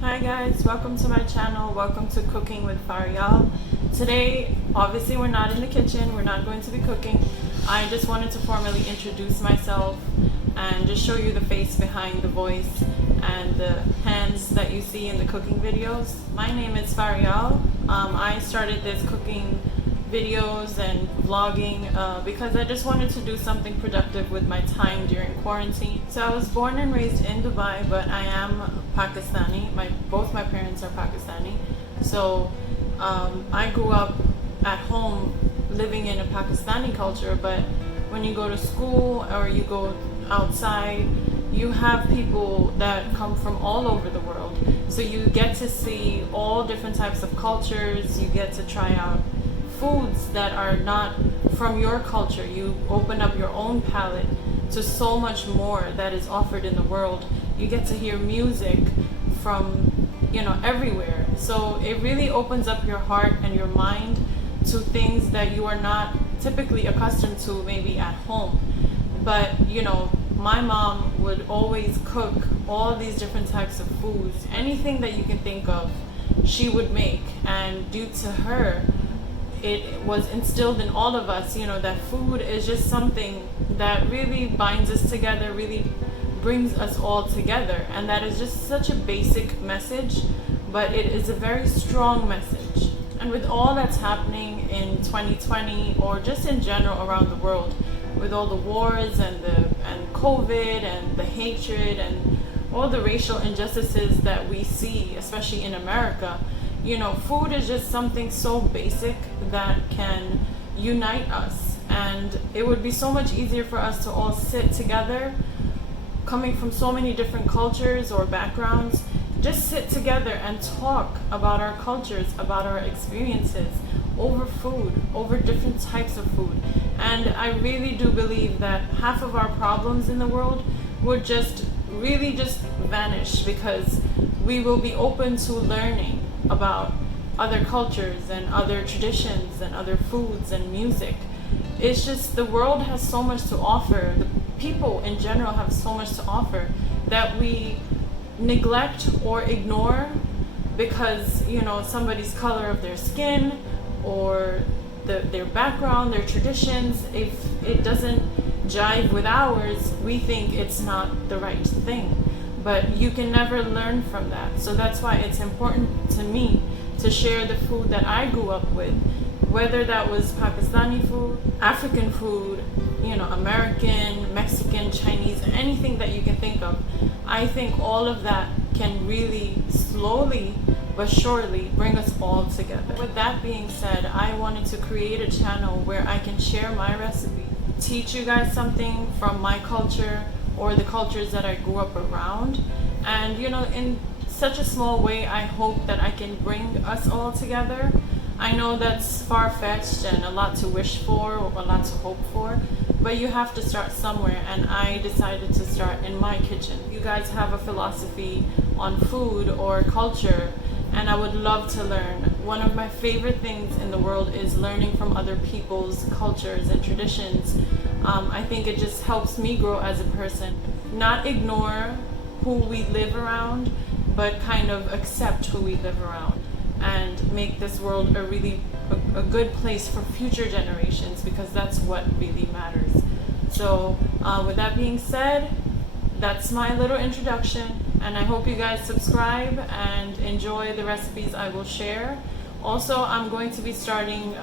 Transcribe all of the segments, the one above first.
Hi guys, welcome to my channel. Welcome to Cooking with Fariyal. Today, obviously we're not in the kitchen, we're not going to be cooking. I just wanted to formally introduce myself and just show you the face behind the voice and the hands that you see in the cooking videos. My name is Fariyal. I started this cooking videos and vlogging because I just wanted to do something productive with my time during quarantine. So I was born and raised in Dubai, but I am Pakistani. Both my parents are Pakistani. So I grew up at home living in a Pakistani culture, but when you go to school or you go outside, you have people that come from all over the world. So you get to see all different types of cultures, you get to try out foods that are not from your culture. You open up your own palate to so much more that is offered in the world. You get to hear music from, everywhere. So it really opens up your heart and your mind to things that you are not typically accustomed to maybe at home. But, my mom would always cook all these different types of foods. Anything that you can think of, she would make. And due to her, it was instilled in all of us, that food is just something that really binds us together, really brings us all together. And that is just such a basic message, but it is a very strong message. And with all that's happening in 2020 or just in general around the world, with all the wars and COVID and the hatred and all the racial injustices that we see, especially in America, food is just something so basic that can unite us. And it would be so much easier for us to all sit together, coming from so many different cultures or backgrounds, just sit together and talk about our cultures, about our experiences over food, over different types of food. And I really do believe that half of our problems in the world would just vanish because we will be open to learning about other cultures and other traditions and other foods and music. It's just the world has so much to offer. The people in general have so much to offer that we neglect or ignore because, somebody's color of their skin or their background, their traditions. If it doesn't jive with ours, we think it's not the right thing. But you can never learn from that. So that's why it's important to me to share the food that I grew up with, whether that was Pakistani food, African food, American, Mexican, Chinese, anything that you can think of. I think all of that can really slowly but surely bring us all together. With that being said, I wanted to create a channel where I can share my recipe, teach you guys something from my culture or the cultures that I grew up around. And in such a small way, I hope that I can bring us all together. I know that's far-fetched and a lot to wish for or a lot to hope for, but you have to start somewhere, and I decided to start in my kitchen. You guys have a philosophy on food or culture, and I would love to learn. One of my favorite things in the world is learning from other people's cultures and traditions. I think it just helps me grow as a person. Not ignore who we live around, but kind of accept who we live around and make this world a good place for future generations, because that's what really matters. So with that being said, that's my little introduction, and I hope you guys subscribe and enjoy the recipes I will share. Also, I'm going to be starting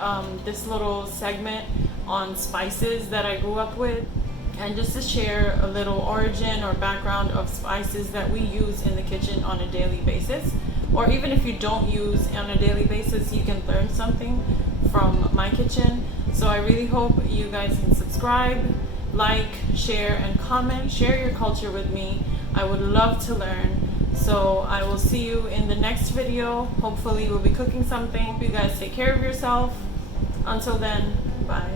this little segment on spices that I grew up with, and just to share a little origin or background of spices that we use in the kitchen on a daily basis. Or even if you don't use on a daily basis, you can learn something from my kitchen. So I really hope you guys can subscribe, like, share, and comment. Share your culture with me. I would love to learn. So I will see you in the next video. Hopefully we'll be cooking something. Hope you guys take care of yourself. Until then, bye.